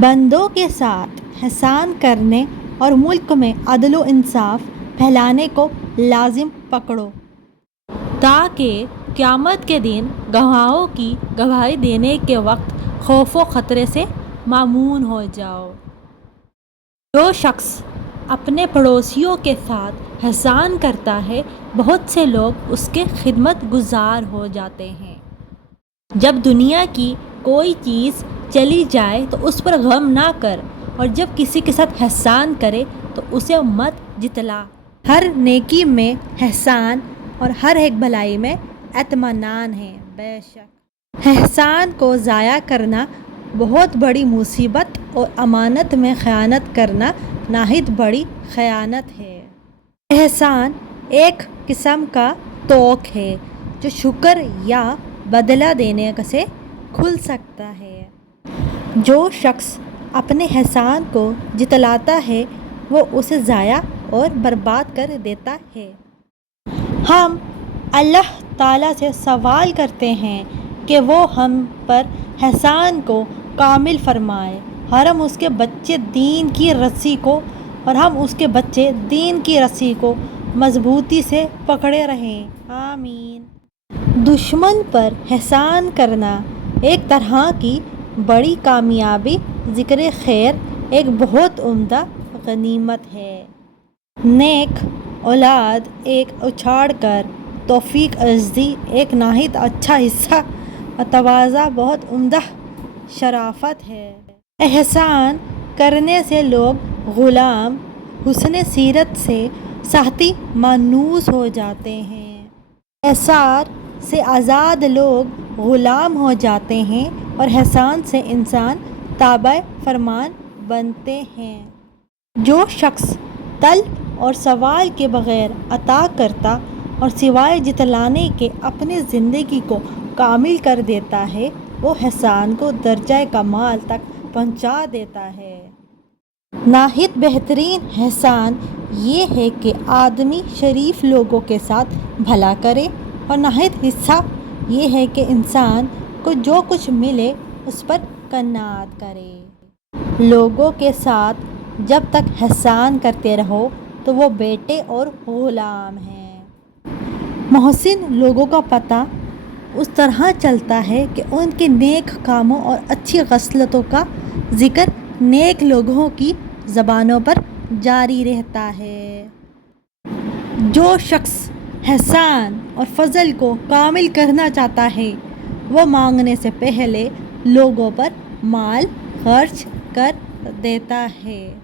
بندوں کے ساتھ احسان کرنے اور ملک میں عدل و انصاف پھیلانے کو لازم پکڑو تاکہ قیامت کے دن گواہوں کی گواہی دینے کے وقت خوف و خطرے سے مامون ہو جاؤ۔ جو شخص اپنے پڑوسیوں کے ساتھ احسان کرتا ہے بہت سے لوگ اس کے خدمت گزار ہو جاتے ہیں۔ جب دنیا کی کوئی چیز چلی جائے تو اس پر غم نہ کر اور جب کسی کے ساتھ احسان کرے تو اسے مت جتلا۔ ہر نیکی میں احسان اور ہر ایک بھلائی میں اطمینان ہے۔ بے شک احسان کو ضائع کرنا بہت بڑی مصیبت اور امانت میں خیانت کرنا نہایت بڑی خیانت ہے۔ احسان ایک قسم کا توق ہے جو شکر یا بدلہ دینے سے کھل سکتا ہے۔ جو شخص اپنے احسان کو جتلاتا ہے وہ اسے ضائع اور برباد کر دیتا ہے۔ ہم اللہ تعالیٰ سے سوال کرتے ہیں کہ وہ ہم پر احسان کو کامل فرمائے اور ہم اس کے بچے دین کی رسی کو مضبوطی سے پکڑے رہیں۔ آمین۔ دشمن پر احسان کرنا ایک طرح کی بڑی کامیابی ذکر خیر ایک بہت عمدہ غنیمت ہے۔ نیک اولاد ایک اچھاڑ کر توفیق عزیزی ایک نہایت اچھا حصہ اور تواضع بہت عمدہ شرافت ہے۔ احسان کرنے سے لوگ غلام حسن سیرت سے سختی مانوس ہو جاتے ہیں۔ احسان سے آزاد لوگ غلام ہو جاتے ہیں اور احسان سے انسان تابع فرمان بنتے ہیں۔ جو شخص طلب اور سوال کے بغیر عطا کرتا اور سوائے جتلانے کے اپنی زندگی کو کامل کر دیتا ہے وہ احسان کو درجہ کمال تک پہنچا دیتا ہے۔ نہایت بہترین احسان یہ ہے کہ آدمی شریف لوگوں کے ساتھ بھلا کرے اور نہایت حصہ یہ ہے کہ انسان کو جو کچھ ملے اس پر قناعت کرے۔ لوگوں کے ساتھ جب تک احسان کرتے رہو تو وہ بیٹے اور غلام ہیں۔ محسن لوگوں کا پتہ اس طرح چلتا ہے کہ ان کے نیک کاموں اور اچھی خصلتوں کا ذکر نیک لوگوں کی زبانوں پر جاری رہتا ہے۔ جو شخص احسان اور فضل کو کامل کرنا چاہتا ہے وہ مانگنے سے پہلے لوگوں پر مال خرچ کر دیتا ہے۔